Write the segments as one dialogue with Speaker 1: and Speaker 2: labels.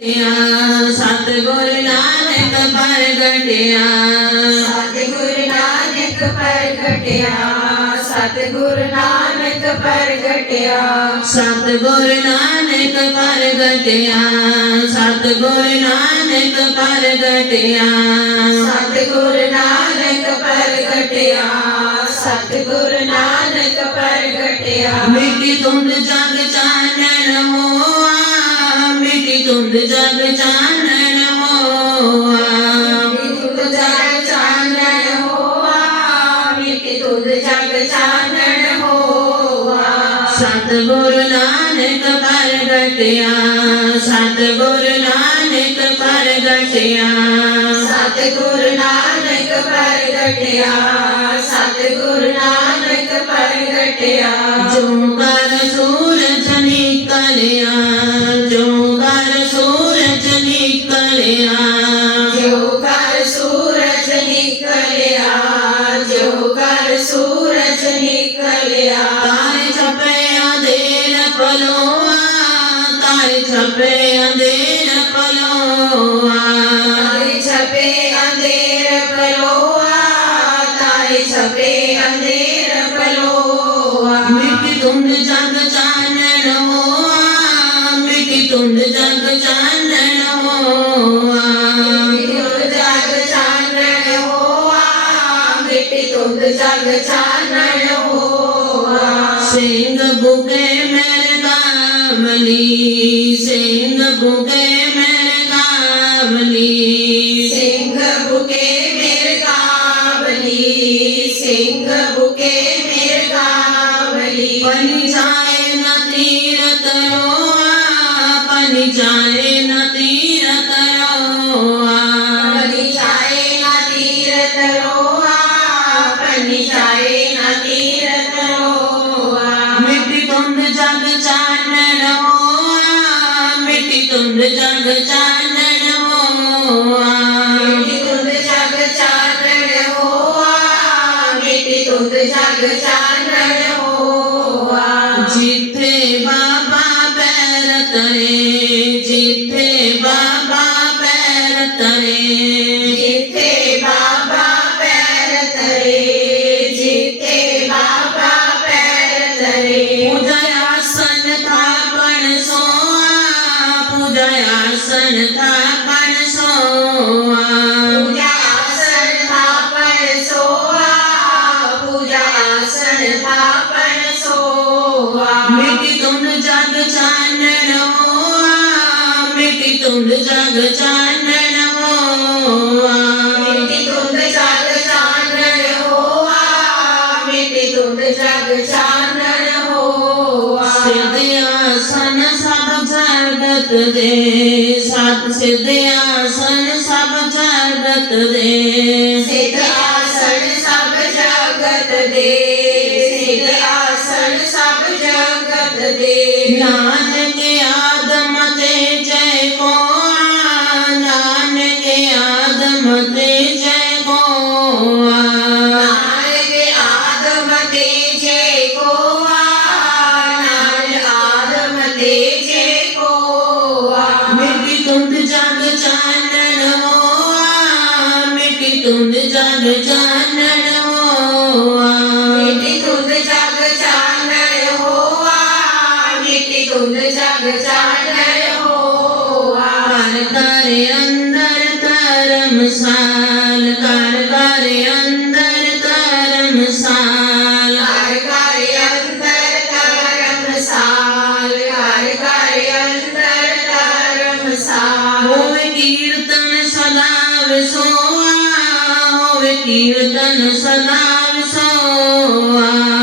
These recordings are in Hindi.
Speaker 1: ਸਤਿਗੁਰ ਨਾਨਕ ਪ੍ਰਗਟਿਆ
Speaker 2: ਸਤਿਗੁਰ ਨਾਨਕ ਪ੍ਰਗਟਿਆ ਸਤਿਗੁਰ ਨਾਨਕ ਪ੍ਰਗਟਿਆ
Speaker 1: ਸਤਿਗੁਰ ਨਾਨਕ ਪ੍ਰਗਟਿਆ ਸਤਿਗੁਰ ਨਾਨਕ ਪ੍ਰਗਟਿਆ
Speaker 2: ਸਤਿਗੁਰ ਨਾਨਕ ਪ੍ਰਗਟਿਆ ਸਤਿਗੁਰ ਨਾਨਕ ਪ੍ਰਗਟਿਆ
Speaker 1: ਮਿੱਟੀ ਤੁੰਦ ਜਗ ਚਾਨਣ ਹੋਆ तुम जग चांदन हो
Speaker 2: तुम जग चांदन होआ। तुम जग चांदन होआ।
Speaker 1: सतगुरु नानक प्रगटिया। सतगुरु नानक प्रगटिया।
Speaker 2: सतगुरु नानक प्रगटिया। सतगुरु नानक प्रगटिया। निकलया जो कर सूरज निकलया तारे
Speaker 1: छपे पलो तारे छपे अंधेर
Speaker 2: पलो तारे छपे अंधेर पलो
Speaker 1: तुम जग
Speaker 2: जग चानन हो
Speaker 1: सिंह बुके सिंह बुके मेर
Speaker 2: सिंह बुके मेर कामनी सिंह बुके मेर
Speaker 1: जग चानन हो मिट्टी जग चानन हो
Speaker 2: जग चानन हो
Speaker 1: बाबा पैर तरे தும்பு சாங்கு சாந்தனமோவா மிட்டி
Speaker 2: தும்பு சாங்கு சாந்தனமோவா மிட்டி தும்பு சாங்கு சாந்தனமோவா
Speaker 1: ਸਿਧਿਆਸਨ ਸਭ ਜਗਤ ਦੇ ਸਤ ਸਿਧਿਆਸਨ ਸਭ ਜਗਤ ਦੇ
Speaker 2: ਸਿੱਧ ਆਸਣ ਸਭ ਜਗਤ ਦੇ ਸਿੱਧ ਆਸਣ ਸਭ ਜਗਤ ਦੇ
Speaker 1: ਨਾਮ સાલ તાર તારે અંદર કરમ સાલ
Speaker 2: તાર તારે અંદર કરમ સાલ તાર તારે અંદર કરમ સાલ
Speaker 1: હોવે કીર્તન સદાવ સો હોવે કીર્તન સદાવ સો આ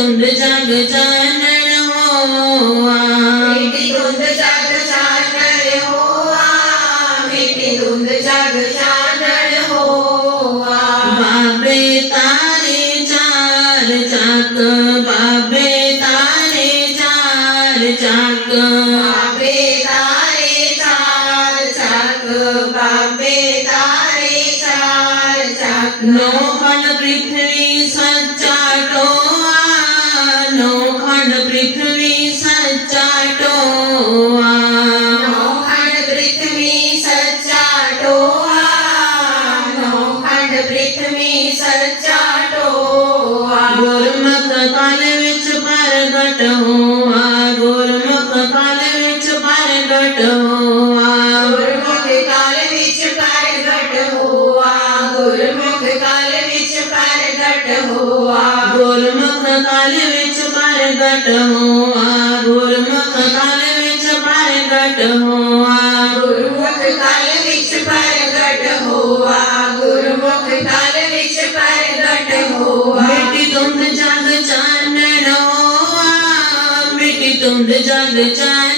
Speaker 1: जग चानन हो
Speaker 2: धुंध जग चानन हो मिट्टी जग हो
Speaker 1: तारे चार चाक बाबे तारे चार चाक।
Speaker 2: बाबे तारे बाबे तारे चार
Speaker 1: पृथ्वी सच्चा प्रगट हुआ
Speaker 2: गुरमुख काल विच हुआ गुरमुख काल विच प्रगट हुआ
Speaker 1: गुरमुख काल विच प्रगट हुआ गुरमुख काल विच प्रगट हुआ
Speaker 2: गुरमुख काल विच प्रगट हुआ गुरमुख काल विच प्रगट हुआ मिट्टी
Speaker 1: जग हुआ मिट्टी जग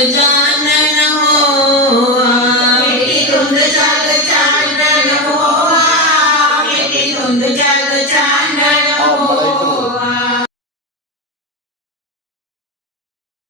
Speaker 1: Hallelujah.